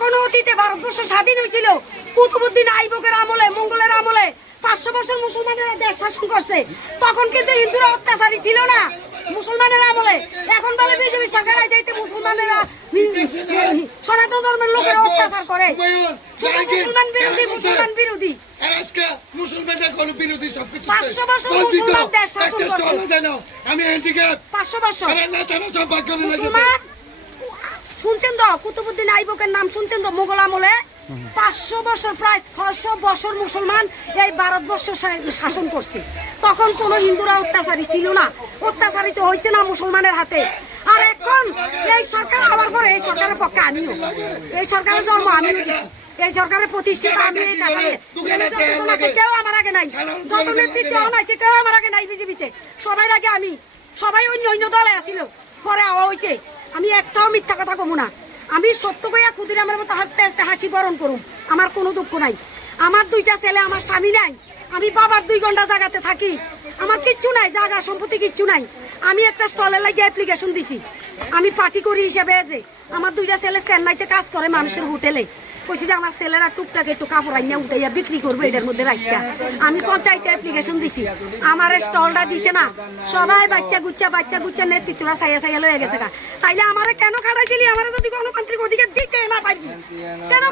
যখন অতীতে ভারতবর্ষ স্বাধীন হয়েছিল কুতুবউদ্দিন আইবকের আমলে, মঙ্গলের আমলে 500 বছর মুসলমানেরা দেশ শাসন করছে, তখন কিন্তু হিন্দুরা অত্যাচারী ছিল না মুসলমানের আমলে। এখন বলে বিজেপি সরকার আইতে মুসলমানেরা সনাতন ধর্মের লোকের অত্যাচার করে, মুসলমান বিরোধী, মুসলমান বিরোধী। আজকে মুসলমানদের কোন বিরোধী সবকিছু 500 বছর মুসলমান দেশ শাসন করছে, আমি এদিকে 500 বছর মুসলমান। শুনছেন তো কুতুবউদ্দিন আইবকের নাম শুনছেন তো? মোগল আমলে 500 বছর, প্রায় 600 বছর মুসলমান এই ভারতবর্ষ শাসন করছে। তখন কোন হিন্দুরা অত্যাচারী ছিল না, অত্যাচারিত হয়েছে না মুসলমানের হাতে। আর এখন এই সরকার হওয়ার পরে এই সরকারের পক্ষে আমিও, এই সরকারের জন্ম আমিও দিচ্ছি, এই সরকারের প্রতিষ্ঠিত আমি। কেউ আমার আগে নাই, যত নেতৃত্ব হয়েছে কেউ আমার আগে নাই বিজেপিতে, সবাই আগে আমি। সবাই অন্য অন্য দলে আসিল, পরে হওয়া হয়েছে। আমি একটাও মিথ্যা কথা কমু না, আমি সত্য কইয়া ক্ষুদিরামের মতো হাসতে হাসতে হাসি বরণ করুম। আমার কোনো দুঃখ নাই, আমার 2টা ছেলে, আমার স্বামী নাই, আমি বাবার 2 ঘন্টা জায়গাতে থাকি, আমার কিচ্ছু নাই, জায়গা সম্পত্তি কিচ্ছু নাই। আমি একটা স্টলে লাগিয়ে অ্যাপ্লিকেশন দিছি, আমি পার্টি করি হিসেবে যে আমার 2টা ছেলে চেন্নাইতে কাজ করে মানুষের হোটেলে। কইছি যে আমার ছেলেরা টুকটাক একটু কাপড় আইনা উঠাইয়া বিক্রি করবো এটার মধ্যে রাখা। আমি পঞ্চায়েতে অ্যাপ্লিকেশন দিছি, আমার স্টলটা দিছে না, সবাই বাচ্চা গুচ্ছা নেতৃত্বরা চাইয়া লয়ে গেছে। তাইলে আমারে কেন খাটাইছিলি? আমার যদি গণতান্ত্রিক অধিকার দিতে না পারবি কেন?